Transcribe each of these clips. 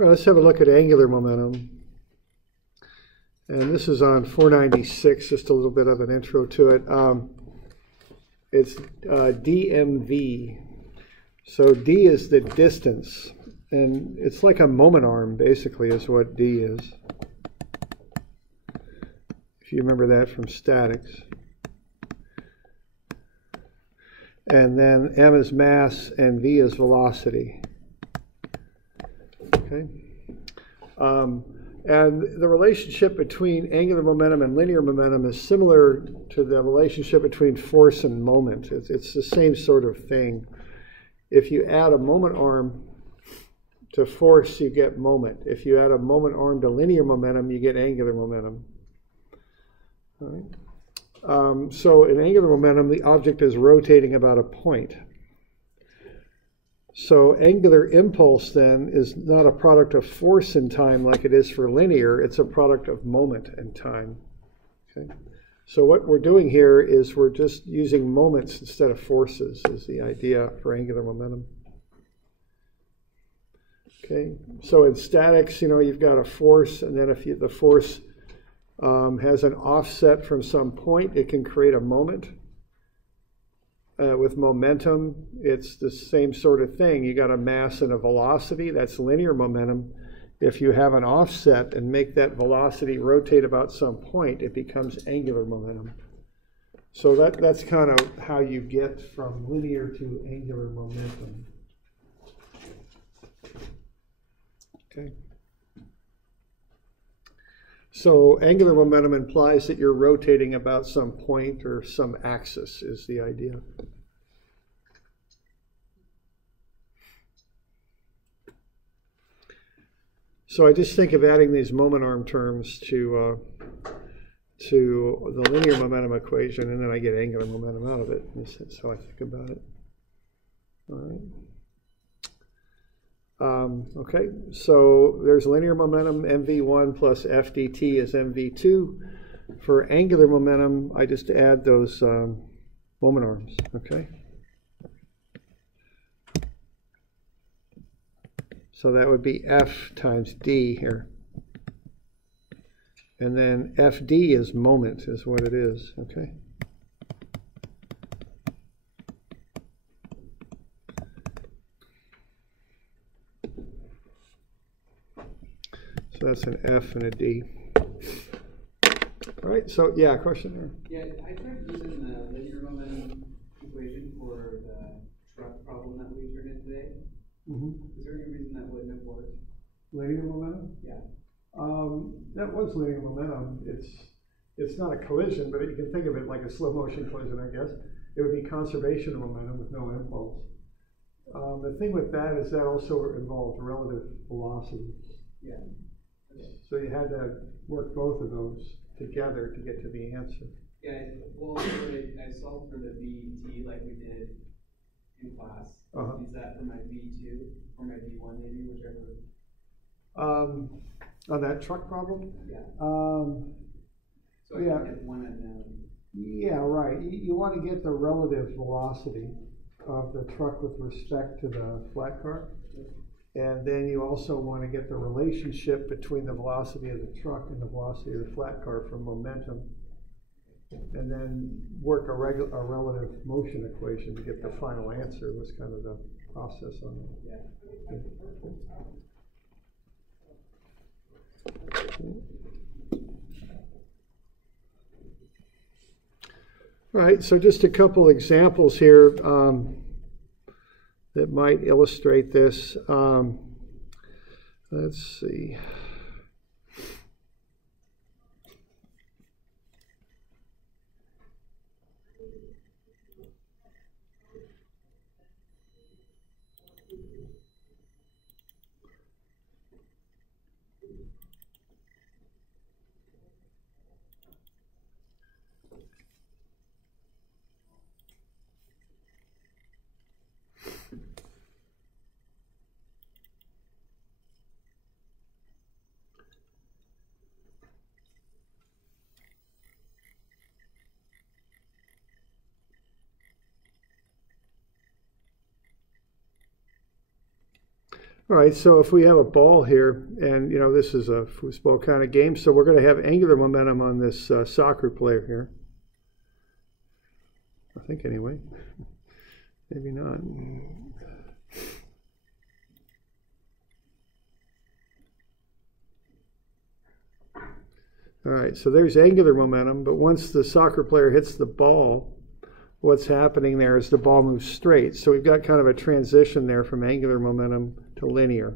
All right, let's have a look at angular momentum. And this is on 496, just a little bit of an intro to it. It's dmv. So d is the distance, and it's like a moment arm, basically, is what d is. If you remember that from statics. And then m is mass, and v is velocity. Okay. And the relationship between angular momentum and linear momentum is similar to the relationship between force and moment. It's the same sort of thing. If you add a moment arm to force, you get moment. If you add a moment arm to linear momentum, you get angular momentum. All right. So in angular momentum, the object is rotating about a point. So angular impulse then is not a product of force and time like it is for linear. It's a product of moment and time. Okay? So what we're doing here is we're just using moments instead of forces is the idea for angular momentum. Okay, so in statics, you've got a force, and then if the force has an offset from some point, it can create a moment. With momentum, it's the same sort of thing. You got a mass and a velocity. That's linear momentum. If you have an offset and make that velocity rotate about some point, it becomes angular momentum. So that's kind of how you get from linear to angular momentum. Okay. So angular momentum implies that you're rotating about some point or some axis is the idea. So I just think of adding these moment arm terms to the linear momentum equation, and then I get angular momentum out of it. That's how I think about it. All right. Okay, so there's linear momentum, mv1 plus f dt is mv2. For angular momentum, I just add those moment arms, okay? So that would be f times d here. And then fd is moment, is what it is, okay? So that's an F and a D. All right, so yeah, question there? Yeah, I tried using the linear momentum equation for the truck problem that we turned in today. Is there any reason that wouldn't have worked? Linear momentum? Yeah. That was linear momentum. It's not a collision, but you can think of it like a slow motion collision, I guess. It would be conservation of momentum with no impulse. The thing with that is that also involves relative velocity. Yeah. Okay. So you had to work both of those together to get to the answer. Yeah, well, I solved for the VT like we did in class. Use that for my V2 or my V1 maybe, whichever. On that truck problem? Yeah. So I yeah. can get one unknown. Yeah, right. You want to get the relative velocity of the truck with respect to the flat car. And then you also want to get the relationship between the velocity of the truck and the velocity of the flat car for momentum. And then work a relative motion equation to get the final answer was kind of the process on that. All right, so just a couple examples here that might illustrate this. Let's see. All right, so if we have a ball here, and this is a foosball kind of game, so we're going to have angular momentum on this soccer player here. I think anyway. Maybe not. All right, so there's angular momentum, but once the soccer player hits the ball, what's happening there is the ball moves straight. So we've got kind of a transition there from angular momentum to linear.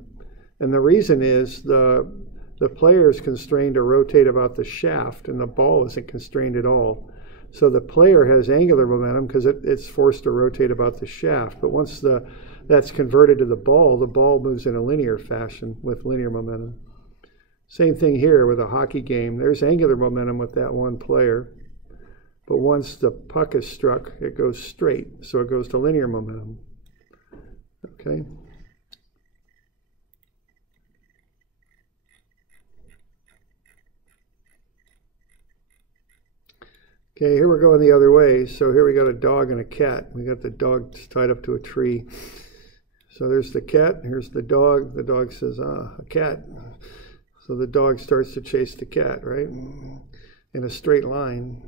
And the reason is the player is constrained to rotate about the shaft, and the ball isn't constrained at all. So the player has angular momentum because it's forced to rotate about the shaft. But once that's converted to the ball moves in a linear fashion with linear momentum. Same thing here with a hockey game. There's angular momentum with that one player. But once the puck is struck, it goes straight. So it goes to linear momentum. Okay. Okay, here we're going the other way. So here we got a dog and a cat. We got the dog tied up to a tree. So there's the cat, here's the dog. The dog says, a cat. So the dog starts to chase the cat, right? In a straight line.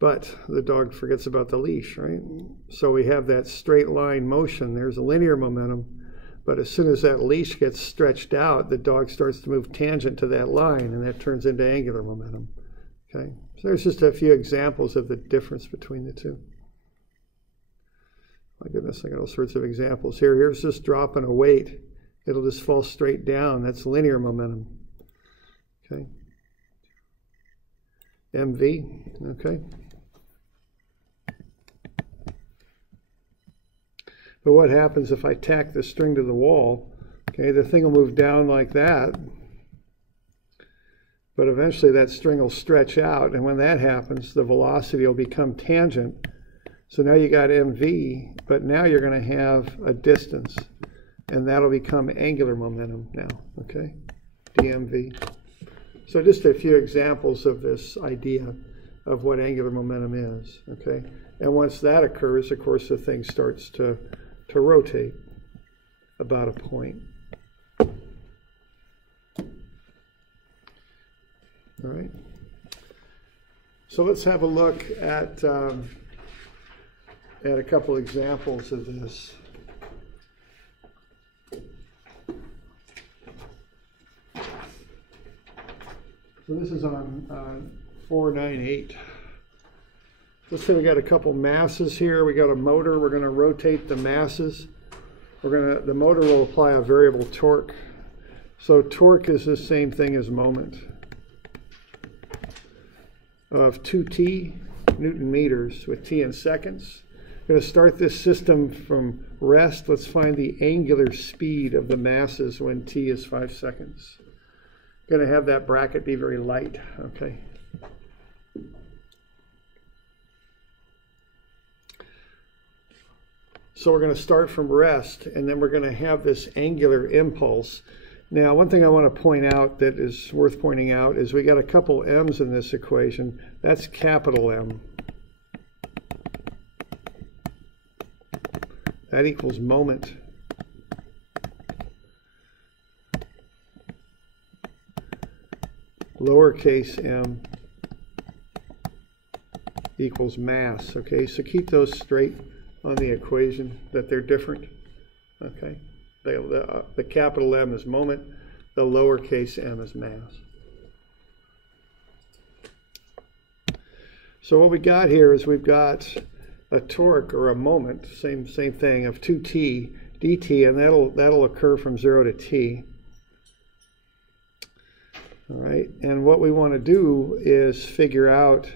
But the dog forgets about the leash, right? So we have that straight line motion. There's a linear momentum. But as soon as that leash gets stretched out, the dog starts to move tangent to that line, and that turns into angular momentum. Okay, so there's just a few examples of the difference between the two. My goodness, I got all sorts of examples here. Here's just dropping a weight. It'll just fall straight down. That's linear momentum. Okay. MV, okay. But what happens if I tack the string to the wall? Okay, the thing will move down like that. But eventually that string will stretch out, and when that happens, the velocity will become tangent. So now you got mv, but now you're going to have a distance, and that'll become angular momentum now, okay? dmv. So just a few examples of this idea of what angular momentum is, okay? And once that occurs, of course, the thing starts to rotate about a point. All right. So let's have a look at a couple examples of this. So this is on 498. Let's say we got a couple masses here. We got a motor. We're going to rotate the masses. The motor will apply a variable torque. So torque is the same thing as moment. Of 2t Newton meters with t in seconds. We're going to start this system from rest. Let's find the angular speed of the masses when t is 5 seconds. Going to have that bracket be very light, okay? So we're going to start from rest, and then we're going to have this angular impulse. Now, one thing I want to point out that is worth pointing out is we got a couple m's in this equation. That's capital M. That equals moment. Lowercase m equals mass. Okay, so keep those straight on the equation, that they're different. Okay. The capital M is moment, the lowercase m is mass. So what we got here is we've got a torque or a moment, same thing, of 2t dt, and that'll occur from 0 to t. All right, and what we want to do is figure out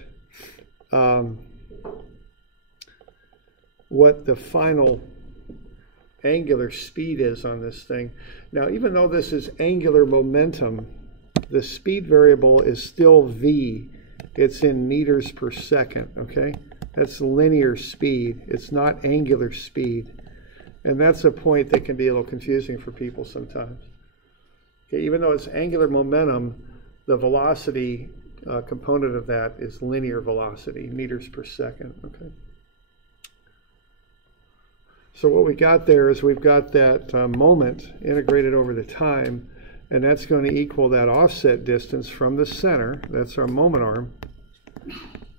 what the final angular speed is on this thing. Now, even though this is angular momentum, the speed variable is still v. It's in meters per second, okay? That's linear speed. It's not angular speed. And that's a point that can be a little confusing for people sometimes. Okay, even though it's angular momentum, the velocity component of that is linear velocity, meters per second, okay? So what we got there is we've got that moment integrated over the time, and that's going to equal that offset distance from the center. That's our moment arm,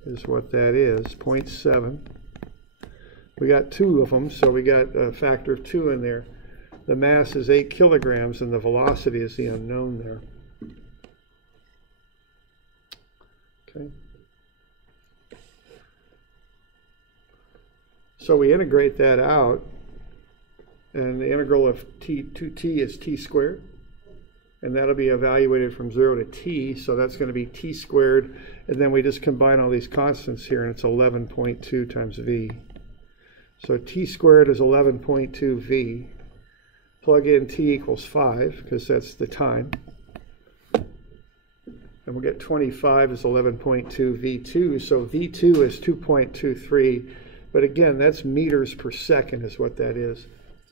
is what that is, 0.7. We got 2 of them, so we got a factor of 2 in there. The mass is 8 kilograms, and the velocity is the unknown there. Okay. So we integrate that out, and the integral of t 2t is t squared, and that'll be evaluated from 0 to t, so that's going to be t squared, and then we just combine all these constants here, and it's 11.2 times v. So t squared is 11.2 v. Plug in t equals 5, because that's the time. And we'll get 25 is 11.2 v2, so v2 is 2.23. But again, that's meters per second is what that is.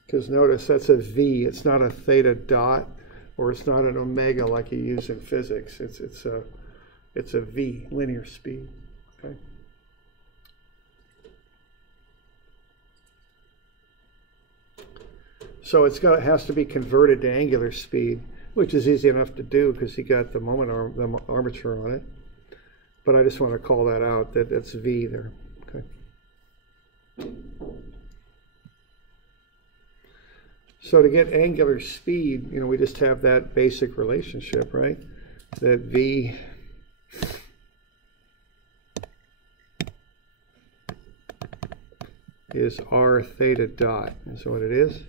Because notice that's a v, it's not a theta dot, or it's not an omega like you use in physics. It's a v, linear speed. Okay. So it has to be converted to angular speed, which is easy enough to do because you got the moment arm, the armature on it. But I just want to call that out, that it's v there. Okay. So to get angular speed, we just have that basic relationship, right? That v is r theta dot, is what it is.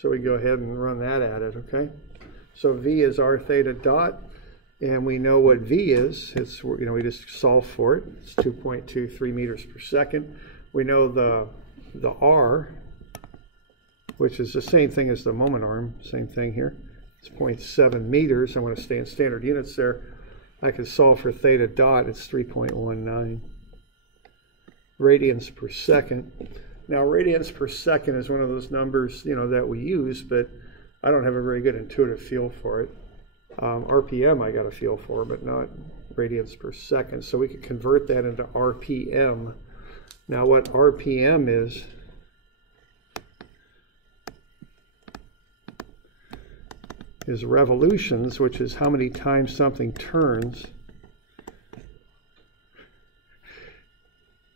So we go ahead and run that at it, okay? So v is r theta dot, and we know what v is. It's, we just solve for it. It's 2.23 meters per second. We know the r, which is the same thing as the moment arm, same thing here. It's 0.7 meters. I want to stay in standard units there. I can solve for theta dot. It's 3.19 radians per second. Now, radians per second is one of those numbers, that we use, but I don't have a very good intuitive feel for it. RPM I got a feel for, but not radians per second. So we could convert that into RPM. Now, what RPM is revolutions, which is how many times something turns.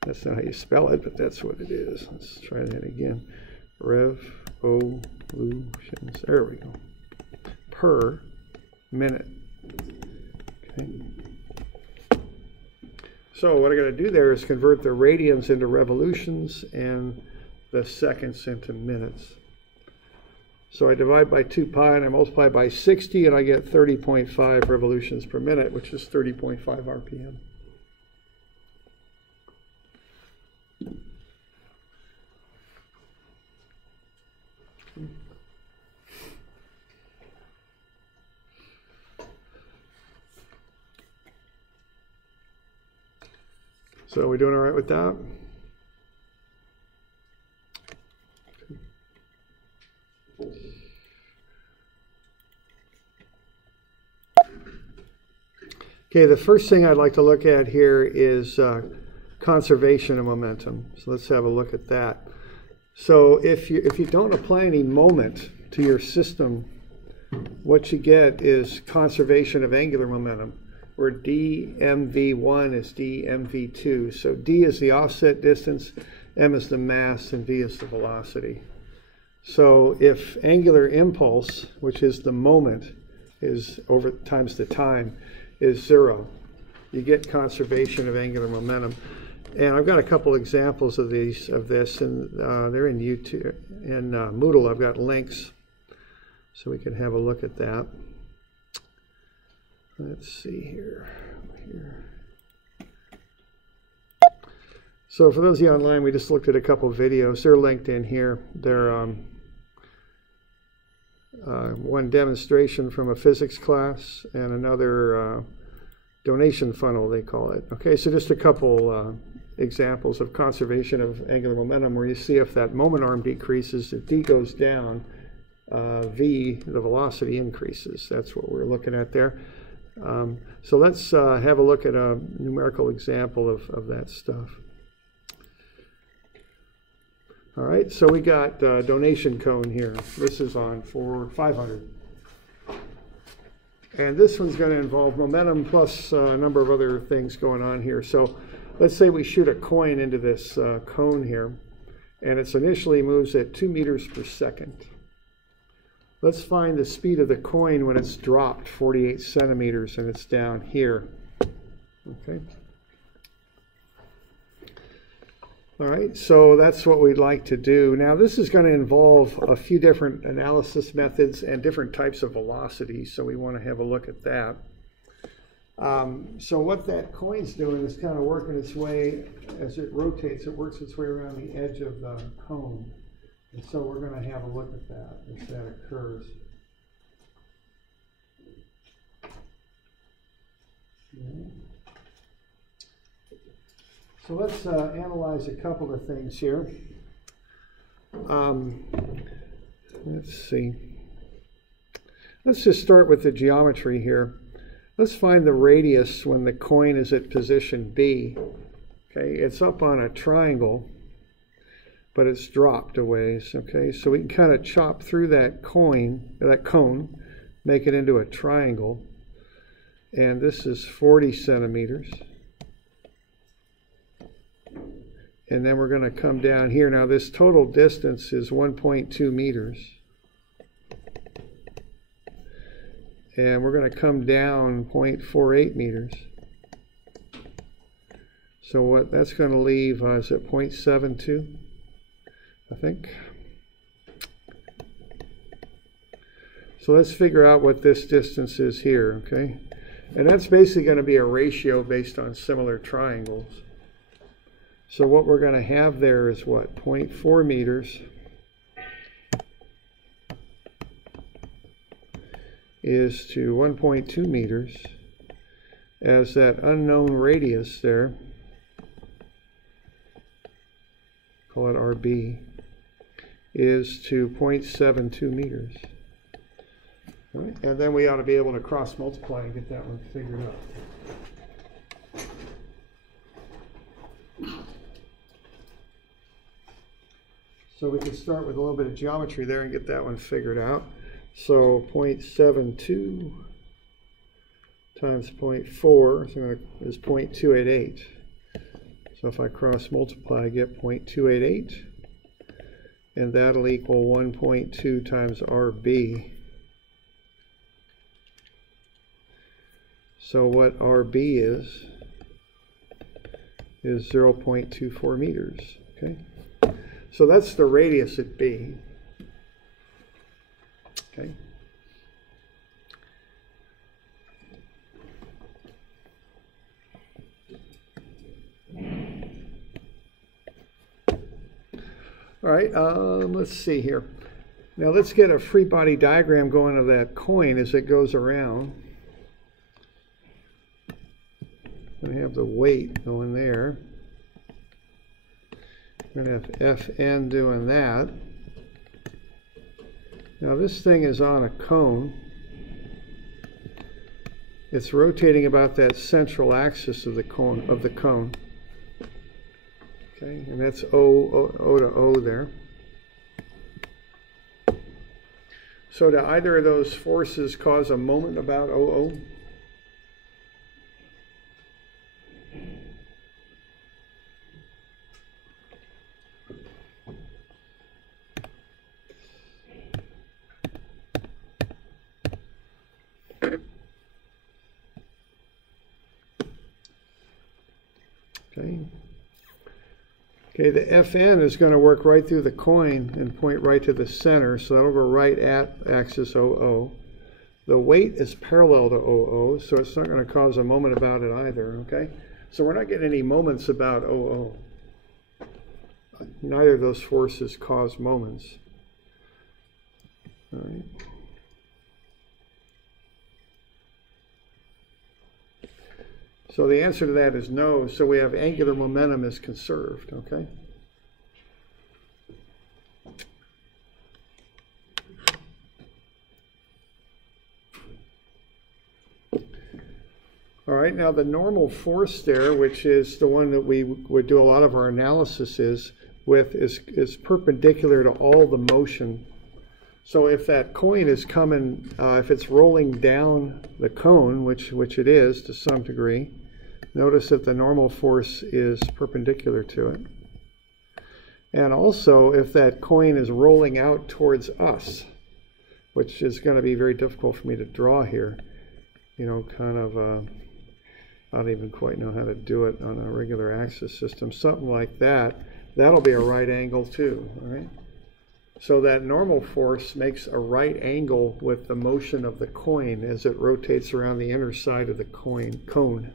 That's not how you spell it, but that's what it is. Let's try that again. Revolutions. There we go. Per minute. Okay. So what I got to do there is convert the radians into revolutions and the seconds into minutes. So I divide by 2 pi and I multiply by 60 and I get 30.5 revolutions per minute, which is 30.5 RPM. So are we doing all right with that? Okay, the first thing I'd like to look at here is conservation of momentum. So let's have a look at that. So if you don't apply any moment to your system, what you get is conservation of angular momentum, where dmv1 is dmv2. So d is the offset distance, m is the mass, and v is the velocity. So if angular impulse, which is the moment, is over times the time, is 0, you get conservation of angular momentum. And I've got a couple examples of this, and they're in YouTube. In Moodle, I've got links, so we can have a look at that. Let's see here. So for those of you online, we just looked at a couple of videos. They're linked in here. They're one demonstration from a physics class and another donation funnel, they call it. Okay, so just a couple examples of conservation of angular momentum where you see if that moment arm decreases, if d goes down, v, the velocity increases. That's what we're looking at there. So let's have a look at a numerical example of that stuff. All right, so we got donation cone here. This is on for 500. And this one's going to involve momentum plus a number of other things going on here. So let's say we shoot a coin into this cone here, and it initially moves at 2 meters per second. Let's find the speed of the coin when it's dropped 48 centimeters and it's down here. Okay. All right, so that's what we'd like to do. Now this is going to involve a few different analysis methods and different types of velocities, so we want to have a look at that. So what that coin's doing is kind of working its way, as it rotates, it works its way around the edge of the cone. And so we're going to have a look at that as that occurs. Okay. So let's analyze a couple of things here. Let's see. Let's just start with the geometry here. Let's find the radius when the coin is at position B. Okay, it's up on a triangle, but it's dropped a ways. Okay, so we can kind of chop through that cone, make it into a triangle. And this is 40 centimeters. And then we're going to come down here. Now this total distance is 1.2 meters. And we're going to come down 0.48 meters. So what that's going to leave is at 0.72, I think. So let's figure out what this distance is here, okay? And that's basically going to be a ratio based on similar triangles. So what we're going to have there is what? 0.4 meters is to 1.2 meters as that unknown radius there, call it RB, is to 0.72 meters. All right. And then we ought to be able to cross multiply and get that one figured out. So we can start with a little bit of geometry there and get that one figured out. So 0.72 times 0.4 is 0.288. So if I cross multiply, I get 0.288. And that'll equal 1.2 times RB. So what RB is 0.24 meters. Okay. So that's the radius at B. Okay. All right, let's see here. Now let's get a free body diagram going of that coin as it goes around. We have the weight going there. We're going to have Fn doing that. Now this thing is on a cone. It's rotating about that central axis of the cone. Okay, and that's O to O there. So do either of those forces cause a moment about OO? Okay, the Fn is going to work right through the coin and point right to the center, so that'll go right at axis OO. The weight is parallel to OO, so it's not going to cause a moment about it either, okay? So we're not getting any moments about OO. Neither of those forces cause moments. All right. So the answer to that is no. So we have angular momentum is conserved, okay? All right, now the normal force there, which is the one that we would do a lot of our analysis with is perpendicular to all the motion. So if that coin is coming, if it's rolling down the cone, which it is to some degree, notice that the normal force is perpendicular to it. And also, if that coin is rolling out towards us, which is going to be very difficult for me to draw here, you know, kind of, I don't even quite know how to do it on a regular axis system, something like that, that'll be a right angle too, all right? So that normal force makes a right angle with the motion of the coin as it rotates around the inner side of the cone.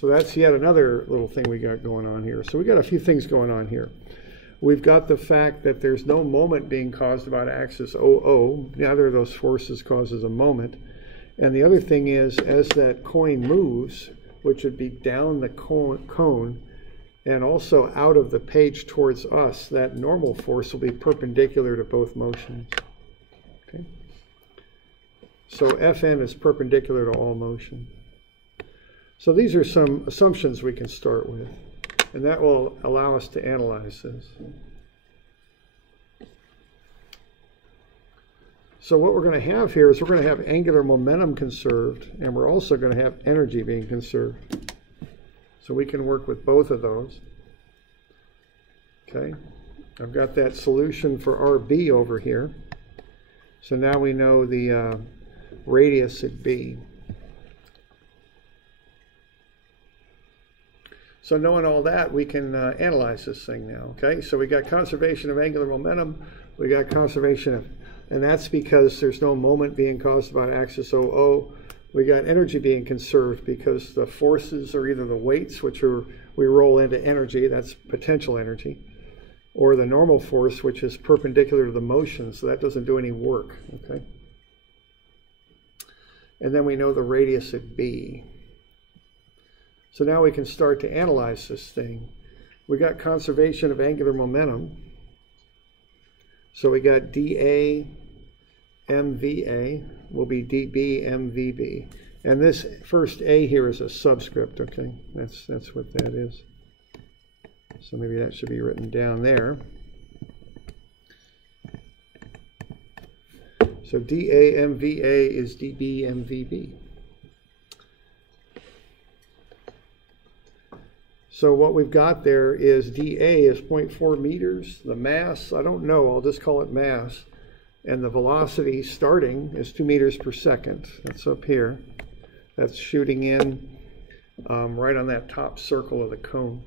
So that's yet another little thing we got going on here. So we got a few things going on here. We've got the fact that there's no moment being caused about axis OO. Neither of those forces causes a moment. And the other thing is, as that coin moves, which would be down the cone and also out of the page towards us, that normal force will be perpendicular to both motions. Okay? So Fn is perpendicular to all motion. So these are some assumptions we can start with, and that will allow us to analyze this. So what we're going to have here is we're going to have angular momentum conserved, and we're also going to have energy being conserved. So we can work with both of those. Okay, I've got that solution for RB over here. So now we know the radius at B. So knowing all that, we can analyze this thing now, okay? So we got conservation of angular momentum, we got conservation of, and that's because there's no moment being caused by axis OO. We got energy being conserved because the forces are either the weights, which we roll into energy, that's potential energy, or the normal force, which is perpendicular to the motion, so that doesn't do any work, okay? And then we know the radius at B. So now we can start to analyze this thing. We got conservation of angular momentum. So we got dA mVA will be dB mVB. And this first A here is a subscript, okay? That's what that is. So maybe that should be written down there. So dA mVA is dB mVB. So what we've got there is dA is 0.4 meters. The mass, I don't know, I'll just call it mass. And the velocity starting is 2 meters per second. That's up here. That's shooting in right on that top circle of the cone.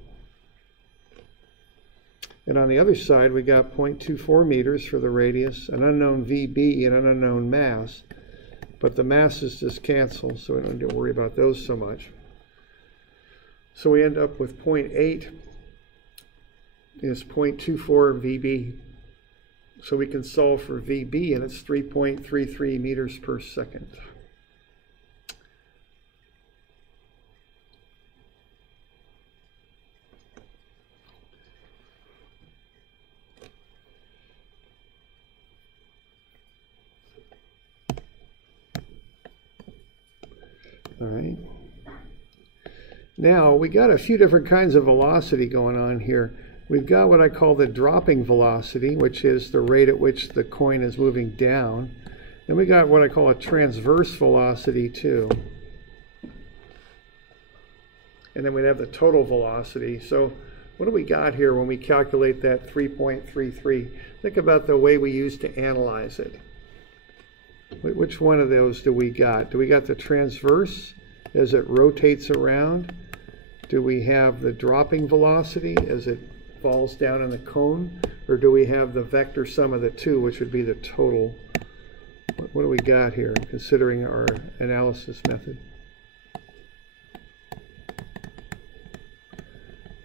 And on the other side, we got 0.24 meters for the radius, an unknown VB, and an unknown mass. But the masses just cancel, so we don't need to worry about those so much. So we end up with 0.8 is 0.24 VB. So we can solve for VB, and it's 3.33 meters per second. All right. Now, we got a few different kinds of velocity going on here. We've got what I call the dropping velocity, which is the rate at which the coin is moving down. Then we got what I call a transverse velocity too. And then we'd have the total velocity. So what do we got here when we calculate that 3.33? Think about the way we used to analyze it. Which one of those do we got? Do we got the transverse as it rotates around? Do we have the dropping velocity as it falls down in the cone? Or do we have the vector sum of the two, which would be the total? What do we got here, considering our analysis method?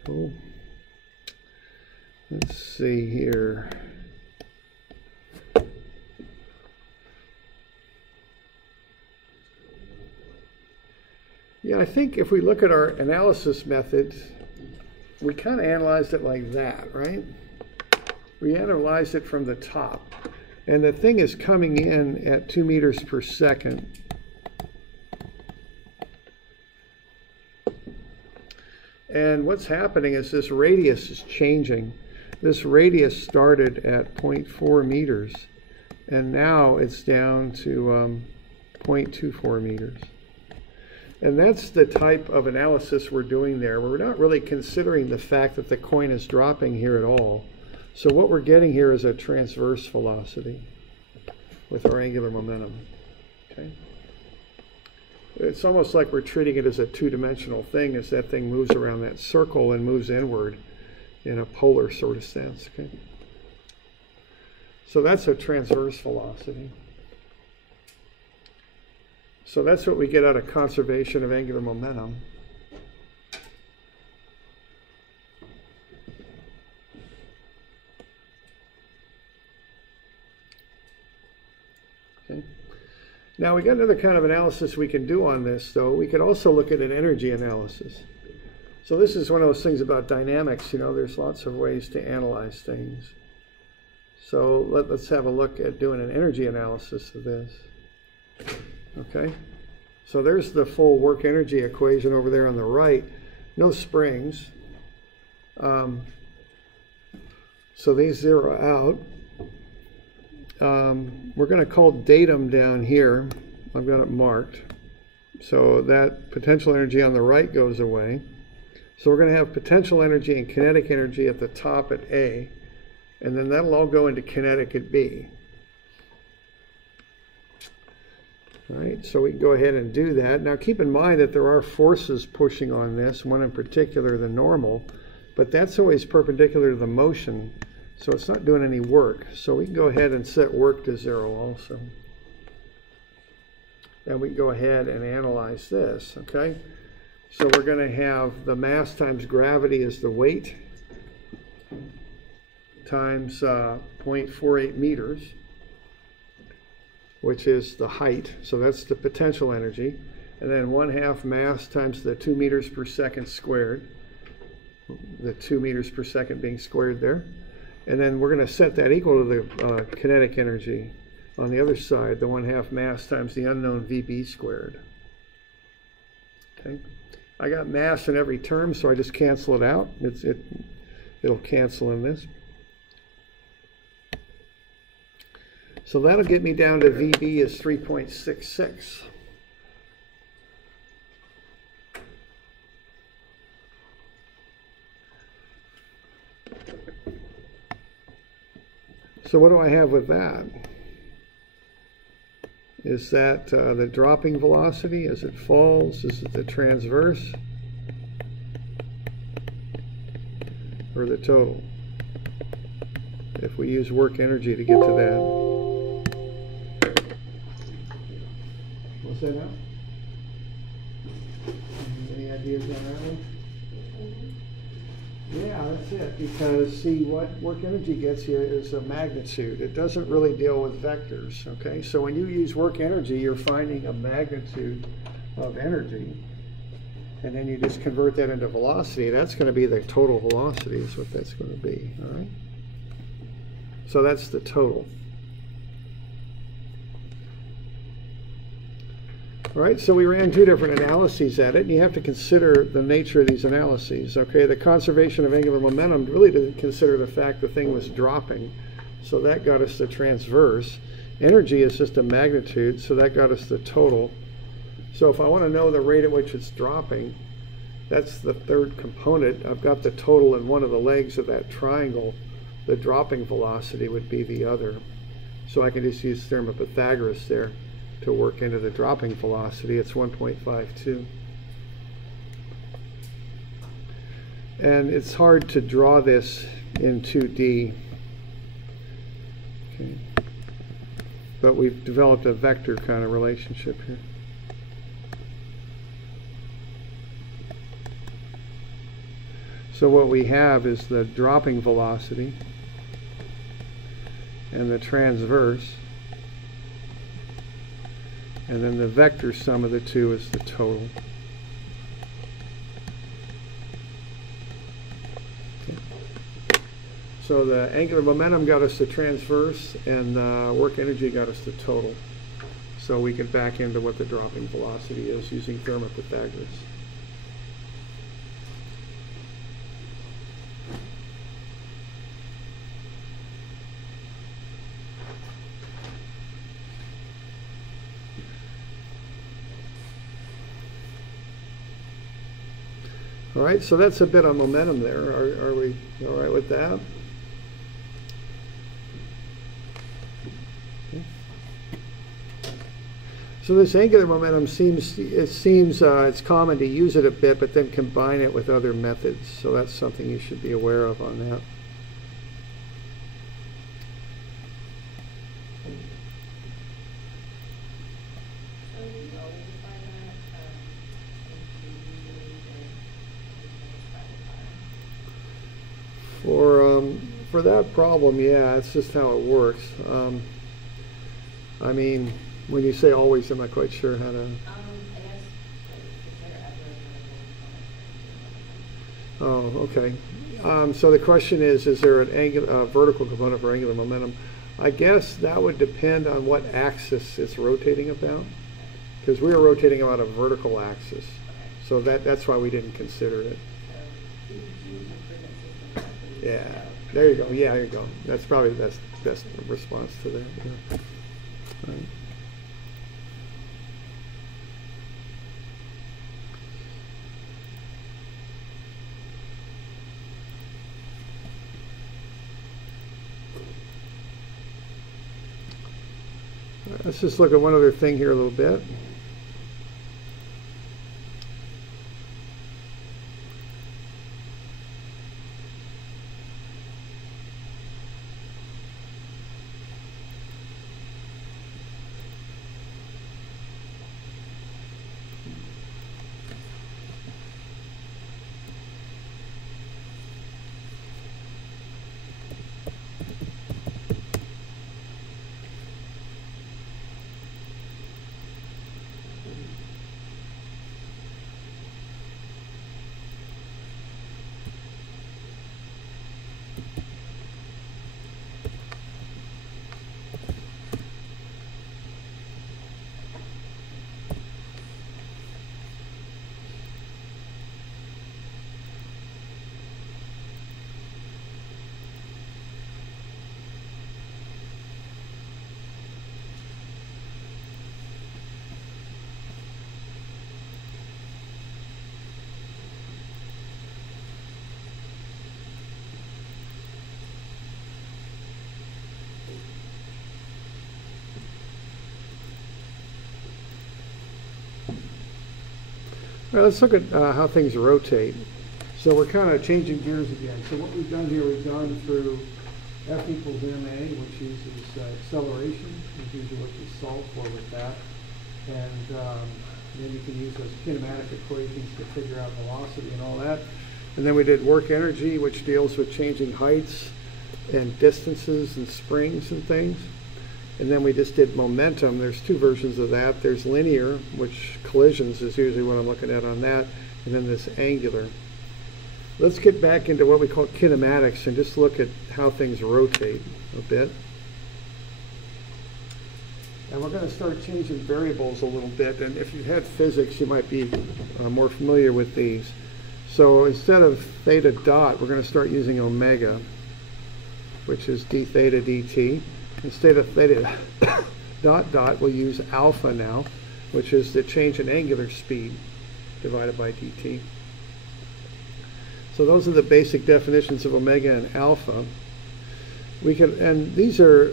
Cool. Let's see here. Yeah, I think if we look at our analysis method, we kind of analyzed it like that, right? We analyzed it from the top. And the thing is coming in at 2 meters per second. And what's happening is this radius is changing. This radius started at 0.4 meters, and now it's down to 0.24 meters. And that's the type of analysis we're doing there. We're not really considering the fact that the coin is dropping here at all. So what we're getting here is a transverse velocity with our angular momentum. Okay? It's almost like we're treating it as a two-dimensional thing, as that thing moves around that circle and moves inward in a polar sort of sense. Okay? So that's a transverse velocity. So that's what we get out of conservation of angular momentum. Okay. Now we got another kind of analysis we can do on this, though. We could also look at an energy analysis. So this is one of those things about dynamics, you know, there's lots of ways to analyze things. So let's have a look at doing an energy analysis of this. Okay, so there's the full work energy equation over there on the right. No springs. So these zero out. We're going to call datum down here. I've got it marked. So that potential energy on the right goes away. So we're going to have potential energy and kinetic energy at the top at A, and then that'll all go into kinetic at B. All right, so we can go ahead and do that. Now keep in mind that there are forces pushing on this, one in particular, the normal, but that's always perpendicular to the motion, so it's not doing any work. So we can go ahead and set work to 0 also. And we can go ahead and analyze this, okay? So we're going to have the mass times gravity is the weight times 0.48 meters. Which is the height, so that's the potential energy, and then 1/2 mass times the 2 meters per second squared, the 2 meters per second being squared there, and then we're going to set that equal to the kinetic energy on the other side, the 1/2 mass times the unknown VB squared. Okay, I got mass in every term, so I just cancel it out. It'll cancel in this. So that'll get me down to VB is 3.66. So what do I have with that? Is that the dropping velocity as it falls? Is it the transverse? Or the total? If we use work energy to get to that. What's that now? Any ideas on that one? Yeah, that's it. Because see, what work energy gets you is a magnitude. It doesn't really deal with vectors. Okay, so when you use work energy, you're finding a magnitude of energy, and then you just convert that into velocity. That's going to be the total velocity. Is what that's going to be. All right. So that's the total. All right, so we ran two different analyses at it, and you have to consider the nature of these analyses. Okay, the conservation of angular momentum really didn't consider the fact the thing was dropping, so that got us the transverse. Energy is just a magnitude, so that got us the total. So if I want to know the rate at which it's dropping, that's the third component. I've got the total in one of the legs of that triangle. The dropping velocity would be the other. So I can just use theorem of Pythagoras there to work into the dropping velocity. It's 1.52. And it's hard to draw this in 2D. Okay. But we've developed a vector kind of relationship here. So what we have is the dropping velocity and the transverse, and then the vector sum of the two is the total. Okay. So the angular momentum got us the transverse, and work energy got us the total. So we can back into what the dropping velocity is using theorem of Pythagoras. All right, so that's a bit on momentum there. Are we all right with that? Okay. So this angular momentum it's common to use it a bit, but then combine it with other methods. So that's something you should be aware of on that. For that problem, yeah, it's just how it works. I mean, when you say always, I'm not quite sure how to. I guess, is there ever a vertical component for angular momentum? Oh, okay. So the question is there a vertical component for angular momentum? I guess that would depend on what axis it's rotating about, because we are rotating about a vertical axis. So that's why we didn't consider it. Yeah, there you go. Yeah, there you go. That's probably the best response to that. Yeah. All right. Let's just look at one other thing here a little bit. All right, let's look at how things rotate. So we're kind of changing gears again. So what we've done here, we've gone through F equals ma, which uses acceleration, which is usually what you solve for with that. And then you can use those kinematic equations to figure out velocity and all that. And then we did work energy, which deals with changing heights and distances and springs and things. And then we just did momentum. There's two versions of that. There's linear, which collisions is usually what I'm looking at on that, and then this angular. Let's get back into what we call kinematics and just look at how things rotate a bit. And we're going to start changing variables a little bit. And if you've had physics, you might be more familiar with these. So instead of theta dot, we're going to start using omega, which is d theta dt. Instead of theta dot dot, we'll use alpha now, which is the change in angular speed divided by dt. So those are the basic definitions of omega and alpha. And these are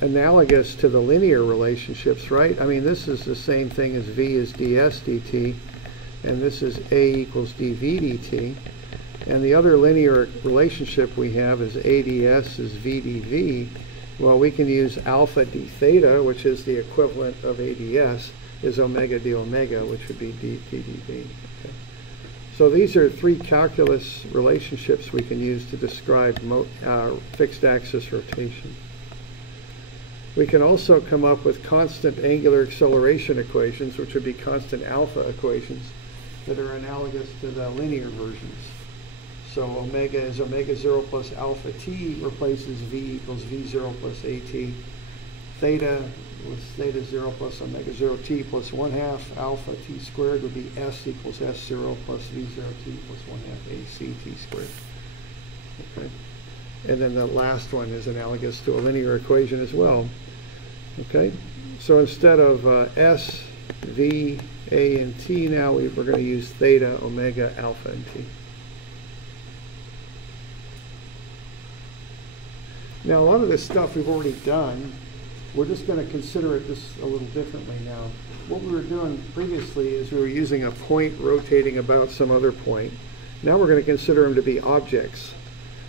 analogous to the linear relationships, right? I mean, this is the same thing as v is ds dt, and this is a equals dv dt. And the other linear relationship we have is ADS is v dv. Well, we can use alpha d theta, which is the equivalent of ADS, is omega d omega, which would be d dv. Okay. So these are three calculus relationships we can use to describe fixed axis rotation. We can also come up with constant angular acceleration equations, which would be constant alpha equations, that are analogous to the linear versions. So omega is omega 0 plus alpha t replaces v equals v0 plus at. Theta was theta 0 plus omega 0 t plus 1/2 alpha t squared would be s equals s0 plus v0 t plus 1/2 ac t squared. Okay. And then the last one is analogous to a linear equation as well. Okay. So instead of s V, A, and T. Now we're going to use theta, omega, alpha, and T. Now, a lot of this stuff we've already done. We're just going to consider it just a little differently now. What we were doing previously is we were using a point rotating about some other point. Now we're going to consider them to be objects.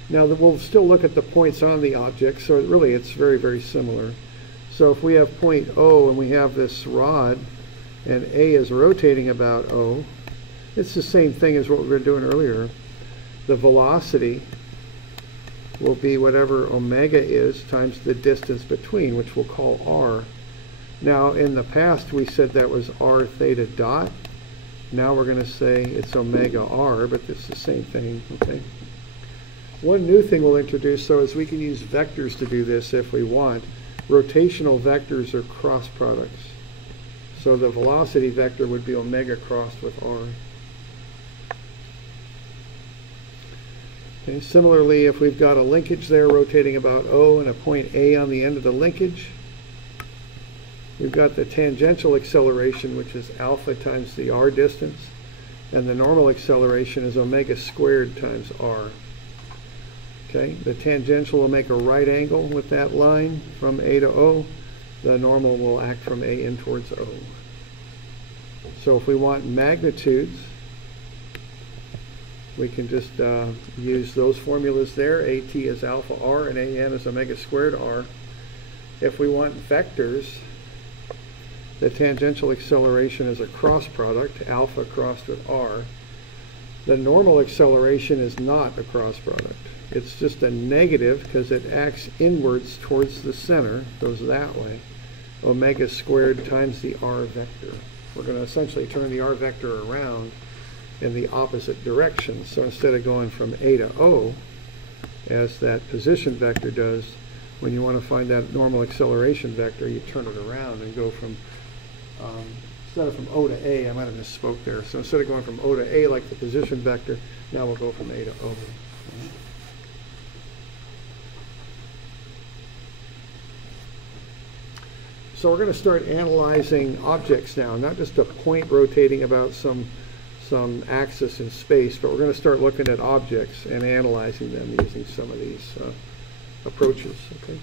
Now we'll still look at the points on the object, so really it's very, very similar. So if we have point O and we have this rod, and A is rotating about O, it's the same thing as what we were doing earlier. The velocity will be whatever omega is times the distance between, which we'll call r. Now in the past we said that was r theta dot. Now we're going to say it's omega r, but it's the same thing. Okay. One new thing we'll introduce, so is we can use vectors to do this if we want. Rotational vectors are cross products. So the velocity vector would be omega crossed with r. Okay. Similarly, if we've got a linkage there rotating about O and a point A on the end of the linkage, we've got the tangential acceleration, which is alpha times the r distance, and the normal acceleration is omega squared times r. Okay, the tangential will make a right angle with that line from A to O. The normal will act from A in towards O. So if we want magnitudes, we can just use those formulas there. AT is alpha r and AN is omega squared r. If we want vectors, the tangential acceleration is a cross product, alpha crossed with r. The normal acceleration is not a cross product. It's just a negative because it acts inwards towards the center, goes that way. Omega squared times the r vector. We're going to essentially turn the r vector around in the opposite direction. So instead of going from A to O, as that position vector does, when you want to find that normal acceleration vector, you turn it around and go from, instead of from O to A, I might have misspoke there. So instead of going from O to A like the position vector, now we'll go from A to O. So we're going to start analyzing objects now, not just a point rotating about some axis in space, but we're going to start looking at objects and analyzing them using some of these approaches. Okay.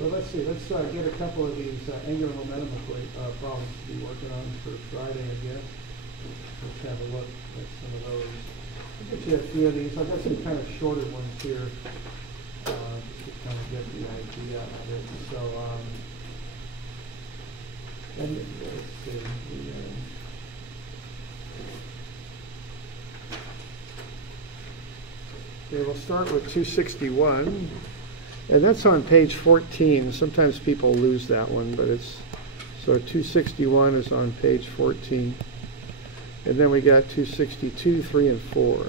Well, let's see. Let's get a couple of these angular momentum problems to be working on for Friday, I guess. Let's have a look at some of those. I'll get you a few of these. I've got some kind of shorter ones here, just to kind of get the idea of it. So, and let's see. Okay, we'll start with 261, and that's on page 14. Sometimes people lose that one, but it's, so 261 is on page 14. And then we got 262, 3, and 4.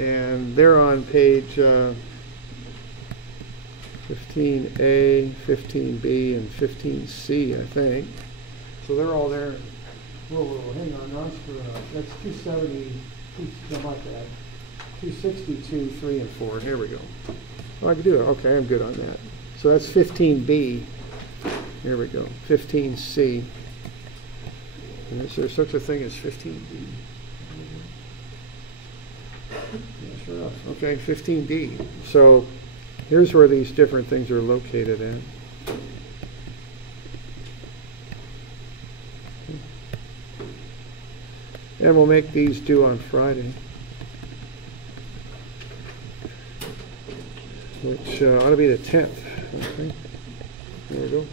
And they're on page 15A, 15B, and 15C, I think. So they're all there. Whoa, hang on, that's 270, not that. 262, 3, and 4. Here we go. Oh, I can do it. Okay, I'm good on that. So that's 15B. Here we go, 15C. And is there such a thing as 15D? Yeah, sure enough. Okay, 15D. So here's where these different things are located in. And we'll make these due on Friday, which ought to be the 10th. Okay. There we go.